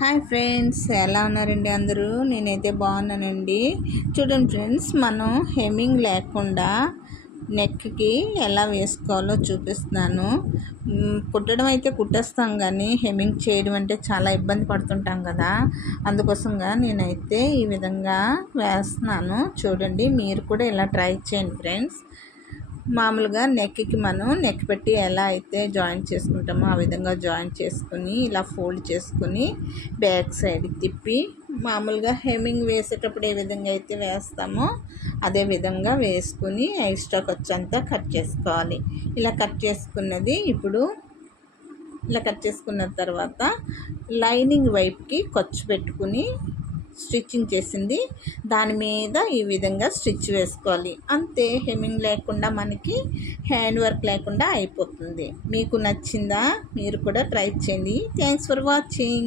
Hi friends, ఎలా ఉన్నారండి అందరూ? నేనైతే బాగున్నానండి. చూడండి ఫ్రెండ్స్, మనం హెమ్మింగ్ లేకుండా నెక్కి ఎలా వేసుకోవాలో చూపిస్తున్నాను. కుట్టడం అయితే కుట్టేస్తాం, కానీ హెమ్మింగ్ చేయడం అంటే చాలా ఇబ్బంది పడుతుంటాం కదా. అందుకోసంగా నేనైతే ఈ విధంగా వేస్తున్నాను. చూడండి, మీరు కూడా ఇలా ట్రై చేయండి ఫ్రెండ్స్. మామూలుగా నెక్కి మనం నెక్ పెట్టి ఎలా అయితే జాయింట్ చేసుకుంటామో ఆ విధంగా జాయింట్ చేసుకుని ఇలా ఫోల్డ్ చేసుకుని బ్యాక్ సైడ్ తిప్పి మామూలుగా హెమ్మింగ్ వేసేటప్పుడు ఏ విధంగా అయితే వేస్తామో అదే విధంగా వేసుకుని ఎక్స్ట్రా ఖర్చు అంతా కట్ చేసుకోవాలి. ఇలా కట్ చేసుకున్నది ఇప్పుడు ఇలా కట్ చేసుకున్న తర్వాత లైనింగ్ వైపుకి ఖర్చు పెట్టుకుని స్టిచ్చింగ్ చేసింది దాని మీద ఈ విధంగా స్టిచ్ వేసుకోవాలి. అంతే, హెమ్మింగ్ లేకుండా మనకి హ్యాండ్ వర్క్ లేకుండా అయిపోతుంది. మీకు నచ్చిందా? మీరు కూడా ట్రై చేయండి. Thanks for watching.